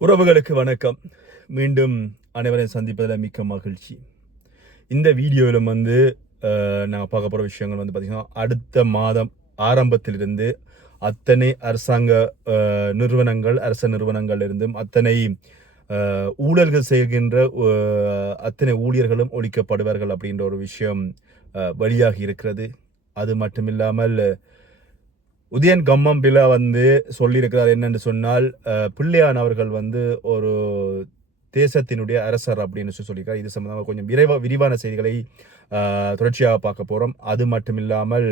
உறவுகளுக்கு வணக்கம். மீண்டும் அனைவரையும் சந்திப்பதில் மிக்க மகிழ்ச்சி. இந்த வீடியோவில் வந்து நாங்கள் பார்க்க போகிற விஷயங்கள் வந்து பார்த்திங்கன்னா அடுத்த மாதம் ஆரம்பத்திலிருந்து அத்தனை அரசாங்க நிறுவனங்கள் அரச நிறுவனங்களிலிருந்தும் அத்தனை ஊழல்கள் செய்கின்ற அத்தனை ஊழியர்களும் ஒழிக்கப்படுவார்கள் அப்படின்ற ஒரு விஷயம் அஹ், வெளியாகி இருக்கிறது. அது மட்டும் இல்லாமல் உதயன் கம்மம்பில வந்து சொல்லியிருக்கிறார் என்னென்று சொன்னால் பிள்ளையான் அவர்கள் வந்து ஒரு தேசத்தினுடைய அரசர் அப்படின்னு சொல்லி சொல்லியிருக்கார். இது சம்மந்தமாக கொஞ்சம் விரைவாக விரிவான செய்திகளை தொடர்ச்சியாக பார்க்க போகிறோம் அது மட்டும் இல்லாமல்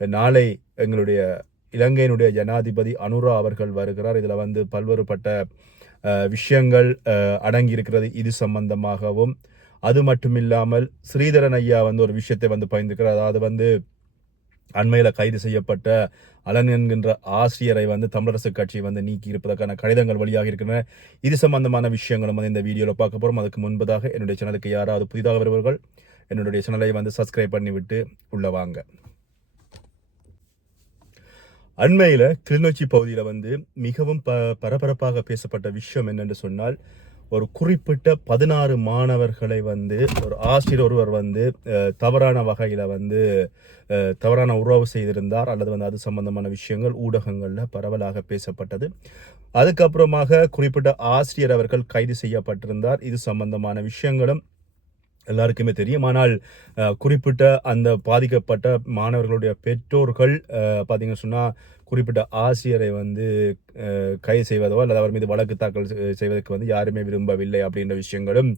நாளை எங்களுடைய இலங்கையினுடைய ஜனாதிபதி அனுரா அவர்கள் வருகிறார். இதில் வந்து பல்வேறுபட்ட விஷயங்கள் அடங்கியிருக்கிறது. அடங்கி இருக்கிறது இது சம்பந்தமாகவும் அது மட்டும் இல்லாமல் ஸ்ரீதரன் ஐயா வந்து ஒரு விஷயத்தை வந்து பயந்துக்கிறார் அதாவது வந்து அண்மையில் கைது செய்யப்பட்ட அலன் என்கின்ற ஆசிரியரை வந்து தமிழரசு கட்சி வந்து நீக்கி இருப்பதற்கான கடிதங்கள் வழியாக இருக்கின்றன. இது சம்பந்தமான விஷயங்களும் வந்து இந்த வீடியோவில் பார்க்க போகிறோம் அதுக்கு முன்பதாக என்னுடைய சேனலுக்கு யாராவது புதிதாக வருபவர்கள் என்னுடைய சேனலை வந்து சப்ஸ்கிரைப் பண்ணிவிட்டு உள்ள வாங்க. அண்மையில் கிளிநொச்சி பகுதியில் வந்து மிகவும் ப பரபரப்பாக பேசப்பட்ட விஷயம் என்னென்று சொன்னால் ஒரு குறிப்பிட்ட பதினாறு மாணவர்களை வந்து ஒரு ஆசிரியர் ஒருவர் வந்து தவறான வகையில் வந்து தவறான உறவு செய்திருந்தார். அல்லது வந்து அது சம்பந்தமான விஷயங்கள் ஊடகங்களில் பரவலாக பேசப்பட்டது. அதுக்கப்புறமாக குறிப்பிட்ட ஆசிரியர் அவர்கள் கைது செய்யப்பட்டிருந்தார். இது சம்பந்தமான விஷயங்களும் எல்லாருக்குமே தெரியும். ஆனால் குறிப்பிட்ட அந்த பாதிக்கப்பட்ட மாணவர்களுடைய பெற்றோர்கள் பார்த்தீங்கன்னு சொன்னால் குறிப்பிட்ட ஆசிரியரை வந்து கைது செய்வதோ அல்லது அவர் மீது வழக்கு தாக்கல் செய்வதற்கு வந்து யாருமே விரும்பவில்லை அப்படின்ற விஷயங்களும்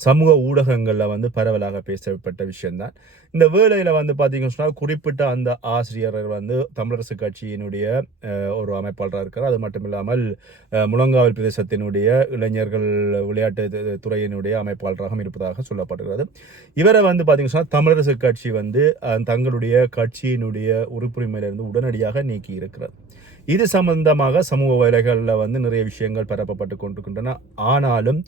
சமூக ஊடகங்களில் வந்து பரவலாக பேசப்பட்ட விஷயம்தான். இந்த வேளையில் வந்து பார்த்தீங்கன்னு சொன்னால் குறிப்பிட்ட அந்த ஆசிரியர் வந்து தமிழரசு கட்சியினுடைய ஒரு அமைப்பாளராக இருக்கிறார் அது மட்டும் இல்லாமல் முழங்காவல் பிரதேசத்தினுடைய இளைஞர்கள் விளையாட்டு துறையினுடைய அமைப்பாளராகவும் இருப்பதாக சொல்லப்படுகிறது. இவரை வந்து பார்த்தீங்கன்னு சொன்னால் தமிழரசு கட்சி வந்து தங்களுடைய கட்சியினுடைய உறுப்புரிமையிலிருந்து உடனடியாக நீக்கி இருக்கிறது இது சம்பந்தமாக சமூக வலைகளில் வந்து நிறைய விஷயங்கள் பரப்பப்பட்டு கொண்டிருக்கின்றன. ஆனாலும்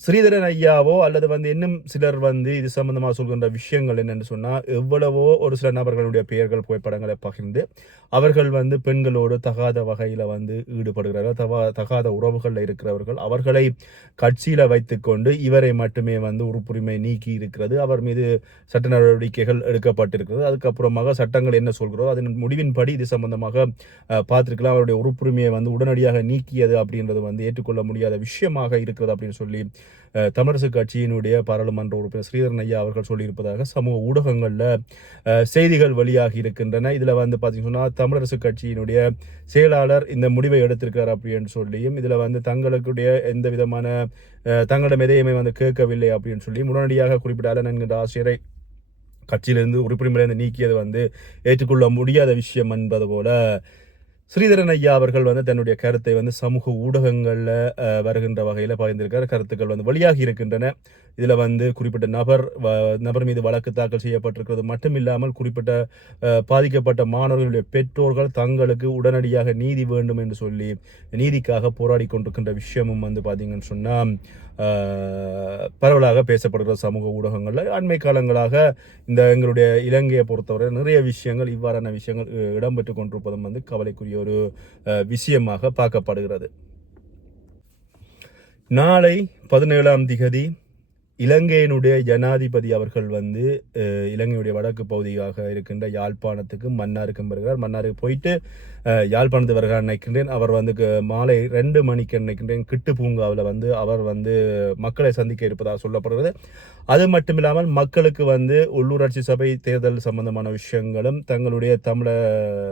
ஸ்ரீதரன் ஐயாவோ அல்லது வந்து இன்னும் சிலர் வந்து இது சம்பந்தமாக சொல்கின்ற விஷயங்கள் என்னென்னு சொன்னால் எவ்வளவோ ஒரு சில நபர்களுடைய பெயர்கள் புகைப்படங்களை பகிர்ந்து அவர்கள் வந்து பெண்களோடு தகாத வகையில் வந்து ஈடுபடுகிறார்கள். தவா தகாத உறவுகளில் இருக்கிறவர்கள் அவர்களை கட்சியில் வைத்துக்கொண்டு இவரை மட்டுமே வந்து உறுப்புரிமை நீக்கி இருக்கிறது. அவர் மீது சட்ட நடவடிக்கைகள் எடுக்கப்பட்டிருக்கிறது. அதுக்கப்புறமாக சட்டங்கள் என்ன சொல்கிறோ அதன் முடிவின்படி இது சம்பந்தமாக பார்த்துருக்கலாம். அவருடைய உறுப்புரிமையை வந்து உடனடியாக நீக்கியது அப்படின்றது வந்து ஏற்றுக்கொள்ள முடியாத விஷயமாக இருக்கிறது அப்படின்னு சொல்லி தமிழரசு கட்சியினுடைய பாராளுமன்ற உறுப்பினர் ஸ்ரீதரன் ஐயா அவர்கள் சொல்லியிருப்பதாக சமூக ஊடகங்களில் செய்திகள் வெளியாகி இருக்கின்றன. இதில் வந்து பார்த்தீங்கன்னா தமிழரசு கட்சியினுடைய செயலாளர் இந்த முடிவை எடுத்திருக்கிறார் அப்படின்னு சொல்லியும் இதில் வந்து தங்களுக்குடைய எந்த விதமான தங்களிடம் எதையுமே வந்து கேட்கவில்லை அப்படின்னு சொல்லி உடனடியாக குறிப்பிட்ட அலன் என்கின்ற ஆசிரியரை கட்சியிலிருந்து உறுப்பினரிலிருந்து நீக்கியது வந்து ஏற்றுக்கொள்ள முடியாத விஷயம் என்பது போல ஸ்ரீதரன் ஐயா அவர்கள் வந்து தன்னுடைய கருத்தை வந்து சமூக ஊடகங்களில் வருகின்ற வகையில் பகிர்ந்திருக்கிற கருத்துக்கள் வந்து வெளியாகி இருக்கின்றன. இதில் வந்து குறிப்பிட்ட நபர் வ- நபர் மீது வழக்கு தாக்கல் செய்யப்பட்டிருக்கிறது மட்டும் இல்லாமல் குறிப்பிட்ட பாதிக்கப்பட்ட மாணவர்களுடைய பெற்றோர்கள் தங்களுக்கு உடனடியாக நீதி வேண்டும் என்று சொல்லி நீதிக்காக போராடி கொண்டிருக்கின்ற விஷயமும் வந்து பார்த்தீங்கன்னு சொன்னால் பரவலாக பேசப்படுகிற சமூக ஊடகங்களில். அண்மை காலங்களாக இந்த எங்களுடைய இலங்கையை பொறுத்தவரை நிறைய விஷயங்கள் இவ்வாறான விஷயங்கள் இடம்பெற்று கொண்டிருப்பதும் வந்து கவலைக்குரிய ஒரு விஷயமாக பார்க்கப்படுகிறது. நாளை பதினேழாம் திகதி இலங்கையினுடைய ஜனாதிபதி அவர்கள் வந்து இலங்கையுடைய வடக்கு பகுதியாக இருக்கின்ற யாழ்ப்பாணத்துக்கு மன்னாருக்கும் வருகிறார். மன்னாருக்கு போயிட்டு யாழ்ப்பாணத்து வருகிறார் நினைக்கின்றேன். அவர் வந்து க- மாலை ரெண்டு மணிக்கு நினைக்கின்றேன். கிட்டு பூங்காவில் வந்து அவர் வந்து மக்களை சந்திக்க இருப்பதாக சொல்லப்படுகிறது. அது மட்டும் இல்லாமல் மக்களுக்கு வந்து உள்ளூராட்சி சபை தேர்தல் சம்பந்தமான விஷயங்களும் தங்களுடைய தமிழ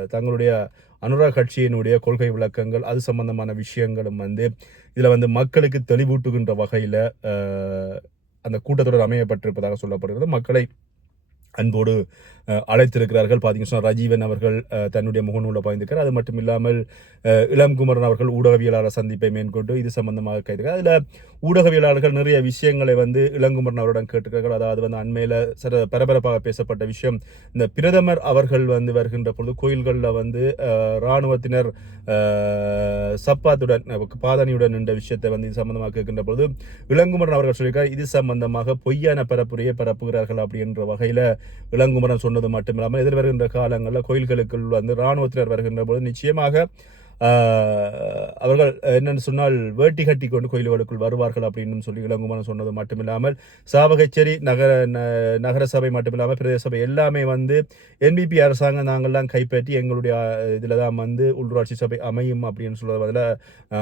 தங்களுடைய அனுராக் கட்சியினுடைய கொள்கை விளக்கங்கள் அது சம்பந்தமான விஷயங்களும் வந்து இதில் வந்து மக்களுக்கு தெளிவூட்டுகின்ற வகையில் அந்த கூட்டத்தொடர் அமையப்பட்டிருப்பதாக சொல்லப்படுகிறது. மக்களை அன்போடு அழைத்திருக்கிறார்கள். பார்த்தீங்கன்னா சொன்னா ரஜீவன் அவர்கள் தன்னுடைய முகநூலில் பயந்துக்கிறார் அது மட்டும் இல்லாமல் இளம்குமரன் அவர்கள் ஊடகவியலாளர் சந்திப்பை மேற்கொண்டு இது சம்பந்தமாக கைதுக்கிறார் அதில் ஊடகவியலாளர்கள் நிறைய விஷயங்களை வந்து இளங்குமரன் அவரிடம் கேட்டுக்கிறார்கள் அதாவது வந்து அண்மையில் சில பரபரப்பாக பேசப்பட்ட விஷயம் இந்த பிரதமர் அவர்கள் வந்து வருகின்ற பொழுது கோயில்களில் வந்து இராணுவத்தினர் சப்பாத்துடன் பாதனியுடன் பாதணியுடன் நின்ற விஷயத்தை வந்து இது சம்பந்தமாக கேட்கின்ற பொழுது இளங்குமரன் அவர்கள் சொல்லியிருக்கார் இது சம்பந்தமாக பொய்யான பரப்புரையை பரப்புகிறார்கள் அப்படின்ற வகையில் இளங்குமரன் சொன்னது மட்டுமில்லாமல் எதிர்வருகின்ற காலங்களில் கோயில்களுக்குள் வந்து இராணுவத்தினர் வருகின்ற பொழுது நிச்சயமாக அவர்கள் என்னென்னு சொன்னால் வேட்டி கட்டி கொண்டு கோயில்களுக்குள் வருவார்கள் அப்படின்னு சொல்லி இளங்குமரன் சொன்னது மட்டுமில்லாமல் சாவகச்சேரி நகர ந- நகர சபை மட்டுமில்லாமல் பிரதேச சபை எல்லாமே வந்து என்பிபி அரசாங்கம் நாங்கள்லாம் கைப்பற்றி எங்களுடைய இதில் தான் வந்து உள்ளூராட்சி சபை அமையும் அப்படின்னு சொல்றது அதில்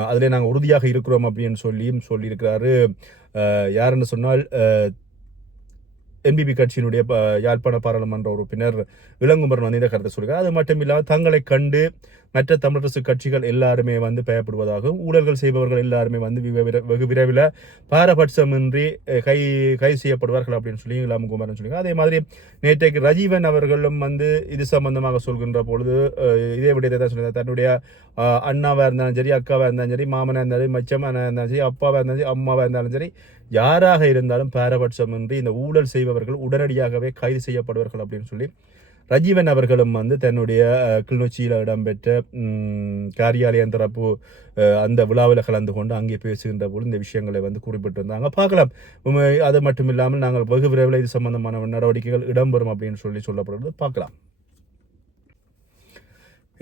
அதில் நாங்கள் உறுதியாக இருக்கிறோம் அப்படின்னு சொல்லியும் சொல்லியிருக்கிறாரு. யாருன்னு சொன்னால் என்பிபி கட்சியினுடைய யாழ்ப்பாண பாராளுமன்ற உறுப்பினர் இளங்குமரன் வந்து இந்த கருத்தை சொல்கிறார். அது மட்டும் இல்லாமல் தங்களை கண்டு மற்ற தமிழரசு கட்சிகள் எல்லாருமே வந்து பயப்படுவதாகவும் ஊழல்கள் செய்பவர்கள் எல்லாருமே வந்து விர- வெகு விரைவில் பாரபட்சமின்றி கை கை கைது செய்யப்படுவார்கள் அப்படின்னு சொல்லி இளங்குமரன் சொல்லுங்க அதே மாதிரி நேற்றைக்கு ரஜீவன் அவர்களும் வந்து இது சம்பந்தமாக சொல்கின்ற பொழுது இதே விடயத்தை தான் சொல்லியிருந்தார். தன்னுடைய அண்ணாவாக இருந்தாலும் சரி அக்காவாக இருந்தாலும் சரி மாமனாக இருந்தாலும் சரி இருந்தாலும் சரி அப்பாவாக இருந்தாலும் சரி அம்மாவாக இருந்தாலும் சரி யாராக இருந்தாலும் பாரபட்சமின்றி இந்த ஊழல் செய்பவர்கள் உடனடியாகவே கைது செய்யப்படுவார்கள் அப்படின்னு சொல்லி ரஜீவன் அவர்களும் வந்து தன்னுடைய கிளிநொச்சியில் இடம்பெற்ற காரியாலயம் தரப்பு அந்த விழாவில் கலந்து கொண்டு அங்கே பேசுகின்ற போது இந்த விஷயங்களை வந்து குறிப்பிட்டிருந்தாங்க. பார்க்கலாம். அது மட்டும் இல்லாமல் நாங்கள் வெகு விரைவில் இது சம்பந்தமான நடவடிக்கைகள் இடம்பெறும் அப்படின்னு சொல்லி சொல்லப்படுறது பார்க்கலாம்.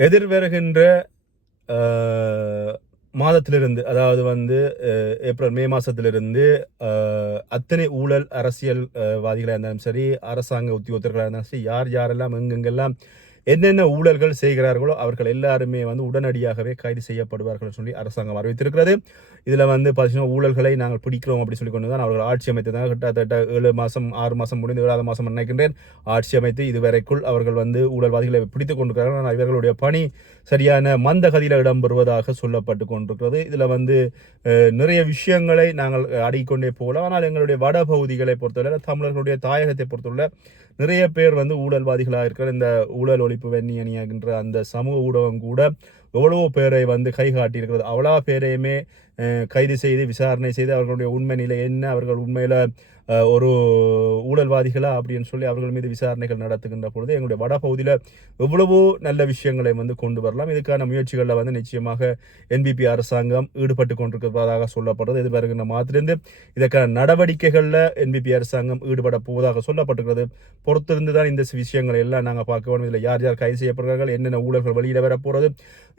எதிர்வருகின்ற மாதத்திலிருந்து அதாவது வந்து ஏப்ரல் மே மாதத்திலிருந்து அத்தனை ஊழல் அரசியல் வாதிகளாக இருந்தாலும் சரி அரசாங்க உத்தியோகத்தர்களாக இருந்தாலும் சரி யார் யாரெல்லாம் எங்கெங்கெல்லாம் என்னென்ன ஊழல்கள் செய்கிறார்களோ அவர்கள் எல்லாருமே வந்து உடனடியாகவே கைது செய்யப்படுவார்கள் சொல்லி அரசாங்கம் அறிவித்திருக்கிறது. இதில் வந்து பார்த்தீங்கன்னா ஊழல்களை நாங்கள் பிடிக்கிறோம் அப்படி சொல்லி கொண்டு தான் அவர்கள் ஆட்சி அமைத்ததாக கிட்டத்தட்ட ஏழு மாதம் ஆறு மாதம் முடிந்து ஏழாவது மாதம் நினைக்கின்றேன். ஆட்சி அமைத்து இதுவரைக்குள் அவர்கள் வந்து ஊழல்வாதிகளை பிடித்துக் கொண்டிருக்கிறார்கள். ஆனால் இவர்களுடைய பணி சரியான மந்த கதியில் இடம்பெறுவதாக சொல்லப்பட்டு கொண்டிருக்கிறது. இதில் வந்து நிறைய விஷயங்களை நாங்கள் அடிக்கொண்டே போகலாம். ஆனால் எங்களுடைய வட பகுதிகளை பொறுத்தவரை தமிழர்களுடைய தாயகத்தை பொறுத்தவரை நிறைய பேர் வந்து ஊழல்வாதிகளாக இருக்கிற இந்த ஊழல் ஒழிப்பு வெண்ணி அணியாகின்ற அந்த சமூக ஊடகம் கூட எவ்வளவோ பேரை வந்து கை காட்டியிருக்கிறது. அவ்வளோ பேரையுமே கைது செய்து விசாரணை செய்து அவர்களுடைய உண்மை நிலை என்ன அவர்கள் உண்மையில் ஒரு ஊழல்வாதிகளா அப்படின்னு சொல்லி அவர்கள் மீது விசாரணைகள் நடத்துகின்ற பொழுது எங்களுடைய வட பகுதியில் எவ்வளவோ நல்ல விஷயங்களை வந்து கொண்டு வரலாம். இதுக்கான முயற்சிகளில் வந்து நிச்சயமாக என்பிபி அரசாங்கம் ஈடுபட்டு கொண்டிருப்பதாக சொல்லப்படுறது இது வருகின்ற மாத்திலிருந்து இதற்கான நடவடிக்கைகளில் என்பிபி அரசாங்கம் ஈடுபட போவதாக சொல்லப்பட்டிருக்கிறது. பொறுத்திருந்து தான் இந்த விஷயங்களை எல்லாம் நாங்கள் பார்க்க வேண்டும். இதில் யார் யார் கைது செய்யப்படுகிறார்கள் என்னென்ன ஊழல்கள் வெளியிட வரப்போகிறது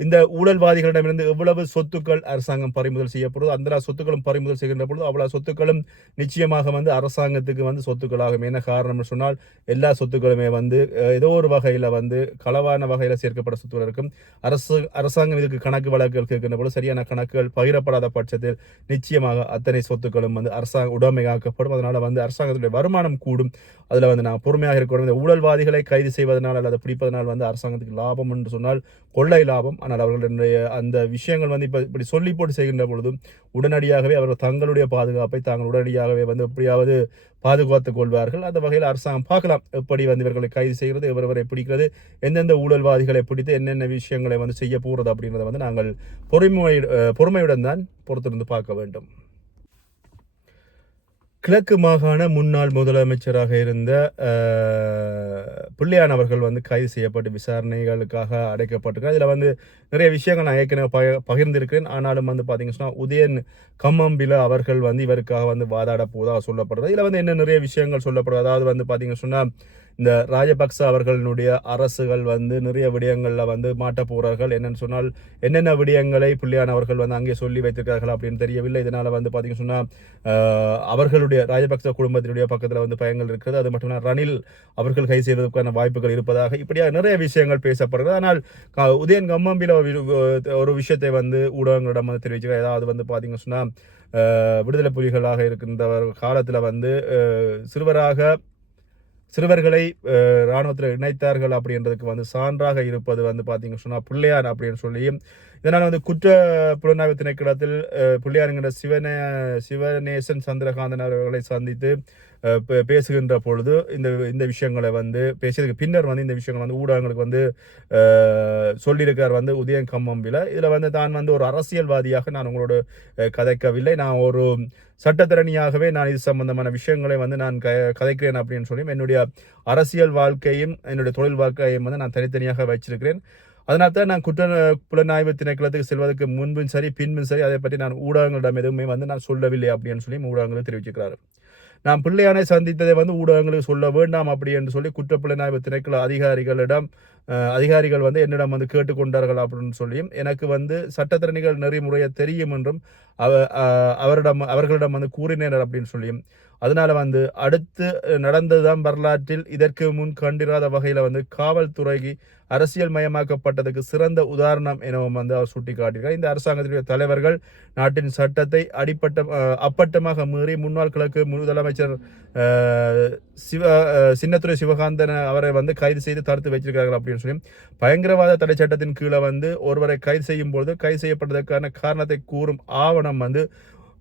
இந்த ஊழல்வாதிகளிடமிருந்து எவ்வளவு சொத்துக்கள் அரசாங்கம் பறிமுதல் செய்யப்படுதோ அந்த சொத்துக்களும் பறிமுதல் செய்கின்ற பொழுது அவ்வளோ சொத்துக்களும் நிச்சயமாக வந்து அரசாங்கத்துக்கு வந்து சொத்துக்களாகும். என்ன காரணம்னு சொன்னால் எல்லா சொத்துக்களுமே வந்து ஏதோ ஒரு வகையில் வந்து களவான வகையில் சேர்க்கப்பட்ட சொத்துக்கள் இருக்கும். அரசு அரசாங்கம் இதுக்கு கணக்கு வழக்குகள் கேட்கின்ற பொழுது சரியான கணக்குகள் பகிரப்படாத பட்சத்தில் நிச்சயமாக அத்தனை சொத்துக்களும் வந்து அரசாங்க உடைமையாக்கப்படும். அதனால் வந்து அரசாங்கத்துடைய வருமானம் கூடும். அதில் வந்து நான் பொறுமையாக இருக்கணும். இந்த ஊழல்வாதிகளை கைது செய்வதனால் அல்லது பிடிப்பதனால் வந்து அரசாங்கத்துக்கு லாபம் என்று சொன்னால் கொள்ளை லாபம். ஆனால் அவர்களுடைய அந்த விஷயங்கள் வந்து இப்போ இப்படி சொல்லி போட்டு செய்கின்ற பொழுதும் உடனடியாகவே அவர்கள் தங்களுடைய பாதுகாப்பை தாங்கள் உடனடியாகவே வந்து எப்படியாவது பாதுகாத்துக் கொள்வார்கள். அந்த வகையில் அரசாங்கம் பார்க்கலாம். எப்படி வந்து இவர்களை கைது செய்கிறது இவரவரை பிடிக்கிறது எந்தெந்த ஊழல்வாதிகளை பிடித்து என்னென்ன விஷயங்களை வந்து செய்ய போகிறது அப்படின்றத வந்து நாங்கள் பொறுமை பொறுமையுடன் தான் பொறுத்திருந்து பார்க்க வேண்டும். கிழக்கு மாகாண முன்னாள் முதலமைச்சராக இருந்த அஹ், பிள்ளையான் அவர்கள் வந்து கைது செய்யப்பட்டு விசாரணைகளுக்காக அடைக்கப்பட்டிருக்கார். இதில் வந்து நிறைய விஷயங்கள் நான் ஏற்கனவே பக பகிர்ந்திருக்கிறேன். ஆனாலும் வந்து பார்த்தீங்கன்னா சொன்னா உதயன் கம்மம்பில அவர்கள் வந்து இவருக்காக வந்து வாதாட போதாக சொல்லப்படுறது. இதில் வந்து என்ன நிறைய விஷயங்கள் சொல்லப்படுறது அதாவது வந்து பார்த்தீங்கன்னா சொன்னால் இந்த ராஜபக்ச அவர்களுடைய அரசுகள் வந்து நிறைய விடயங்களில் வந்து மாட்ட போகிறார்கள் என்னென்னு சொன்னால் என்னென்ன விடயங்களை புள்ளியானவர்கள் அவர்கள் வந்து அங்கே சொல்லி வைத்திருக்கிறார்கள் அப்படின்னு தெரியவில்லை. இதனால் வந்து பார்த்தீங்கன்னு சொன்னால் அவர்களுடைய ராஜபக்ச குடும்பத்தினுடைய பக்கத்தில் வந்து பயங்கள் இருக்கிறது. அது மட்டும் ரணில் அவர்கள் கை செய்வதற்கான வாய்ப்புகள் இருப்பதாக இப்படியா நிறைய விஷயங்கள் பேசப்படுகிறது. ஆனால் க- உதயன் கம்மம்பில ஒரு ஒரு விஷயத்தை வந்து ஊடகங்களிடம் வந்து தெரிவிச்சு ஏதாவது வந்து பார்த்தீங்கன்னு சொன்னால் விடுதலை புலிகளாக இருக்கின்ற காலத்தில் வந்து சிறுவராக சிறுவர்களை இராணுவத்தில் இணைத்தார்கள் அப்படின்றதுக்கு வந்து சான்றாக இருப்பது வந்து பார்த்தீங்க சொன்னால் பிள்ளையார் அப்படின்னு சொல்லியும் இதனால் வந்து குற்ற புலனாய்வு திணைக்களத்தில் பிள்ளையாருங்கிற சிவனே சிவநேசன் சந்திரகாந்தன் அவர்களை சந்தித்து பே- பேசுகின்ற பொழுது இந்த இந்த விஷயங்களை வந்து பேசியதுக்கு பின்னர் வந்து இந்த விஷயங்கள் வந்து ஊடகங்களுக்கு வந்து சொல்லியிருக்கார் வந்து உதயம் கம்மம்பில இதில் வந்து தான் வந்து ஒரு அரசியல்வாதியாக நான் உங்களோட கதைக்கவில்லை. நான் ஒரு சட்டத்திறனியாகவே நான் இது சம்பந்தமான விஷயங்களை வந்து நான் க கதைக்கிறேன் அப்படின்னு சொல்லி என்னுடைய அரசியல் வாழ்க்கையும் என்னுடைய தொழில் வாழ்க்கையும் வந்து நான் தனித்தனியாக வச்சிருக்கிறேன். அதனால தான் நான் குற்ற புலனாய்வு திணைக்களத்துக்கு செல்வதற்கு முன்பும் சரி பின்பும் சரி அதை பற்றி நான் ஊடகங்களிடம் எதுவுமே வந்து நான் சொல்லவில்லை அப்படின்னு சொல்லி ஊடகங்கள் தெரிவிச்சிருக்கிறாரு நான் பிள்ளையானை சந்தித்ததை வந்து ஊடகங்களுக்கு சொல்ல வேண்டாம் அப்படி என்று சொல்லி குற்றப்புலனாய்வு திணைக்கள அதிகாரிகளிடம் அதிகாரிகள் வந்து என்னிடம் வந்து கேட்டுக்கொண்டார்கள் அப்படின்னு சொல்லியும் எனக்கு வந்து சட்டத்திறனிகள் நெறிமுறையை தெரியும் என்றும் அவ அவரிடம் அவர்களிடம் வந்து கூறினர் அப்படின்னு சொல்லியும் அதனால வந்து அடுத்து நடந்ததுதான் வரலாற்றில் இதற்கு முன் கண்டிராத வகையில் வந்து காவல்துறைக்கு அரசியல் மயமாக்கப்பட்டதுக்கு சிறந்த உதாரணம் எனவும் வந்து அவர் சுட்டிக்காட்டியிருக்கார். இந்த அரசாங்கத்தினுடைய தலைவர்கள் நாட்டின் சட்டத்தை அடிப்பட்ட அப்பட்டமாக மீறி முன்னாள் கிழக்கு முதலமைச்சர் சிவ சின்னத்துறை சிவகாந்தன் அவரை வந்து கைது செய்து தடுத்து வச்சிருக்கார்கள் அப்படின்னு சொல்லி பயங்கரவாத தடை சட்டத்தின் கீழே வந்து ஒருவரை கைது செய்யும் பொழுது கைது செய்யப்பட்டதற்கான காரணத்தை கூறும் ஆவணம் வந்து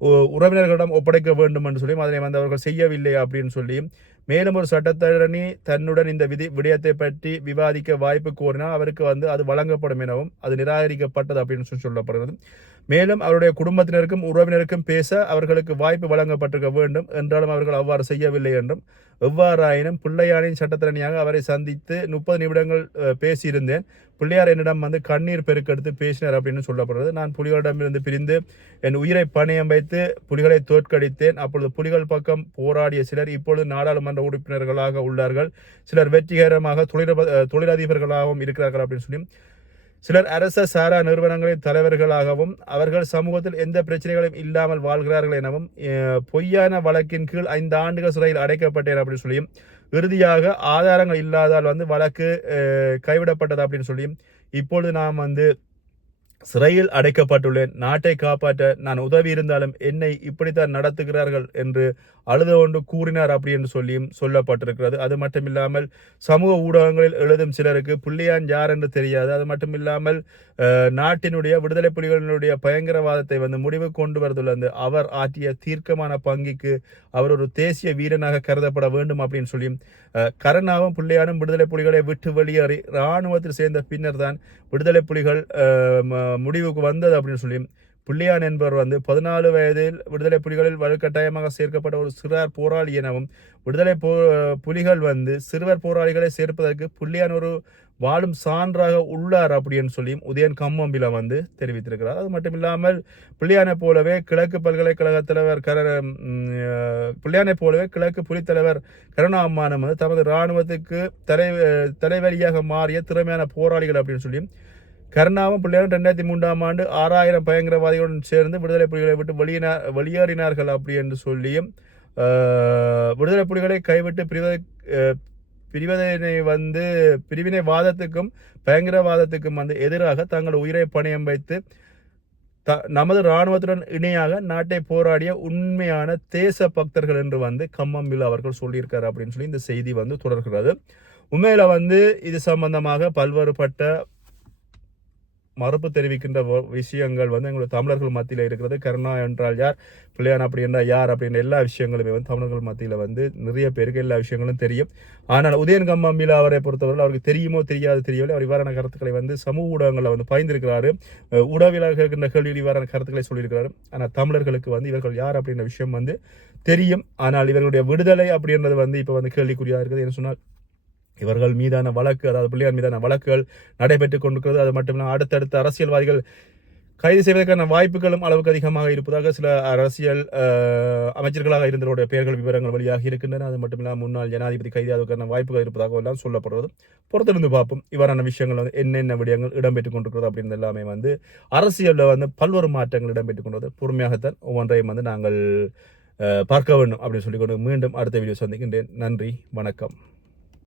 உறவினர்களிடம் ஒப்படைக்க வேண்டும் என்று சொல்லியும் அதனை வந்து அவர்கள் செய்யவில்லை அப்படின்னு சொல்லியும் மேலும் ஒரு சட்டத்தரணி தன்னுடன் இந்த விதி விடயத்தை பற்றி விவாதிக்க வாய்ப்பு கோரினால் அவருக்கு வந்து அது வழங்கப்படும் எனவும் அது நிராகரிக்கப்பட்டது அப்படின்னு சொல்லி சொல்லப்படுகிறது. மேலும் அவருடைய குடும்பத்தினருக்கும் உறவினருக்கும் பேச அவர்களுக்கு வாய்ப்பு வழங்கப்பட்டிருக்க வேண்டும். என்றாலும் அவர்கள் அவ்வாறு செய்யவில்லை என்றும் எவ்வாறாயினும் பிள்ளையாரின் சட்டத்திறனியாக அவரை சந்தித்து முப்பது நிமிடங்கள் பேசியிருந்தேன். பிள்ளையார் என்னிடம் வந்து கண்ணீர் பெருக்கெடுத்து பேசினார் அப்படின்னு சொல்லப்படுறது நான் புலிகளிடமிருந்து பிரிந்து என் உயிரை பணியம் வைத்து புலிகளை தோற்கடித்தேன். அப்பொழுது புலிகள் பக்கம் போராடிய சிலர் இப்பொழுது நாடாளுமன்ற உறுப்பினர்களாக உள்ளார்கள். சிலர் வெற்றிகரமாக தொழில தொழிலதிபர்களாகவும் இருக்கிறார்கள் அப்படின்னு சொல்லி சிலர் அரச சாரா நிறுவனங்களின் தலைவர்களாகவும் அவர்கள் சமூகத்தில் எந்த பிரச்சனைகளும் இல்லாமல் வாழ்கிறார்கள் எனவும் பொய்யான வழக்கின் கீழ் ஐந்து ஆண்டுகள் சிறையில் அடைக்கப்பட்டேன் அப்படின்னு சொல்லியும் இறுதியாக ஆதாரங்கள் இல்லாதால் வந்து வழக்கு கைவிடப்பட்டது அப்படின்னு சொல்லியும் இப்பொழுது நாம் வந்து சிறையில் அடைக்கப்பட்டுள்ளேன். நாட்டை காப்பாற்ற நான் உதவி இருந்தாலும் என்னை இப்படித்தான் நடத்துகிறார்கள் என்று அழுத கொண்டு கூறினார் அப்படி என்று சொல்லியும் சொல்லப்பட்டிருக்கிறது. அது மட்டுமில்லாமல் சமூக ஊடகங்களில் எழுதும் சிலருக்கு புள்ளியான் யார் என்று தெரியாது. அது மட்டுமில்லாமல் நாட்டினுடைய விடுதலை புலிகளினுடைய பயங்கரவாதத்தை வந்து முடிவு கொண்டு வரதுள்ள வந்து அவர் ஆற்றிய தீர்க்கமான பங்கிக்கு அவர் ஒரு தேசிய வீரனாக கருதப்பட வேண்டும் அப்படின்னு சொல்லி அஹ், கருணாவும் விடுதலை புலிகளை விட்டு வெளியேறி இராணுவத்தில் சேர்ந்த பின்னர் தான் விடுதலை புலிகள் முடிவுக்கு வந்தது அப்படின்னு சொல்லியும் புள்ளியான் என்பவர் வந்து பதினாலு வயதில் விடுதலை புலிகளில் வலுக்கட்டாயமாக சேர்க்கப்பட்ட ஒரு சிறார் போராளி எனவும் விடுதலை போ புலிகள் வந்து சிறுவர் போராளிகளை சேர்ப்பதற்கு புள்ளியான் ஒரு வாழும் சான்றாக உள்ளார் அப்படின்னு சொல்லியும் உதயன் கம்மம்பில வந்து தெரிவித்திருக்கிறார். அது மட்டும் இல்லாமல் புள்ளியானை போலவே கிழக்கு பல்கலைக்கழக தலைவர் கர புள்ளியானை போலவே கிழக்கு புலித்தலைவர் கருணா அம்மானம் வந்து தமது இராணுவத்துக்கு தலை தலைவலியாக மாறிய திறமையான போராளிகள் அப்படின்னு சொல்லியும் கருணாவும் பிள்ளையாரும் ரெண்டாயிரத்தி மூன்றாம் ஆண்டு ஆறாயிரம் பயங்கரவாதிகளுடன் சேர்ந்து விடுதலை புலிகளை விட்டு வெளியினார் வெளியேறினார்கள் அப்படி என்று சொல்லியும் விடுதலை புலிகளை கைவிட்டு பிரிவதை பிரிவதனை வந்து பிரிவினைவாதத்துக்கும் பயங்கரவாதத்துக்கும் வந்து எதிராக தங்கள் உயிரை பணியம் வைத்து த நமது இராணுவத்துடன் இணையாக நாட்டை போராடிய உண்மையான தேச பக்தர்கள் என்று வந்து கம்மம்பில் அவர்கள் சொல்லியிருக்காரு அப்படின்னு சொல்லி இந்த செய்தி வந்து தொடர்கிறது. உண்மையில் வந்து இது சம்பந்தமாக பல்வேறுபட்ட மறுப்பு தெரிவிக்கின்ற விஷயங்கள் வந்து எங்களுடைய தமிழர்கள் மத்தியில் இருக்கிறது. கருணா என்றால் யார்? பிள்ளையான் அப்படி என்றால் யார்? அப்படின்ற எல்லா விஷயங்களுமே வந்து தமிழர்கள் மத்தியில் வந்து நிறைய பேருக்கு எல்லா விஷயங்களும் தெரியும். ஆனால் உதயன் கம்மம்பில அவரை பொறுத்தவரை அவருக்கு தெரியுமோ தெரியாது தெரியவில்லை. அவர் இவ்வாறான கருத்துக்களை வந்து சமூக ஊடகங்களில் வந்து பயந்திருக்கிறாரு. உடவிலாக இருக்கின்ற கேள்வியில் இவ்வாறான கருத்துக்களை சொல்லியிருக்கிறாரு. ஆனால் தமிழர்களுக்கு வந்து இவர்கள் யார் அப்படின்ற விஷயம் வந்து தெரியும். ஆனால் இவர்களுடைய விடுதலை அப்படின்றது வந்து இப்போ வந்து கேள்விக்குறியாக இருக்குது என்ன சொன்னால் இவர்கள் மீதான வழக்கு அதாவது பிள்ளையார் மீதான வழக்குகள் நடைபெற்றுக் கொண்டிருக்கிறது. அது மட்டும் அடுத்தடுத்த அரசியல்வாதிகள் கைது செய்வதற்கான வாய்ப்புகளும் அளவுக்கு அதிகமாக இருப்பதாக சில அரசியல் அமைச்சர்களாக இருந்தவருடைய பெயர்கள் விவரங்கள் வழியாக இருக்கின்றன. அது மட்டும் இல்லாமல் முன்னாள் ஜனாதிபதி கைதாவதற்கான வாய்ப்புகள் இருப்பதாக எல்லாம் சொல்லப்படுறது பொறுத்திருந்து பார்ப்போம். இவ்வாறான விஷயங்கள் வந்து என்னென்ன விடயங்கள் இடம்பெற்றுக் கொண்டிருக்கிறது அப்படின்னு எல்லாமே வந்து அரசியலில் வந்து பல்வேறு மாற்றங்கள் இடம்பெற்றுக் கொண்டது பொறுமையாகத்தான் ஒவ்வொன்றையும் வந்து நாங்கள் பார்க்க வேண்டும் அப்படின்னு சொல்லிக்கொண்டு மீண்டும் அடுத்த வீடியோ சந்திக்கின்றேன். நன்றி வணக்கம்.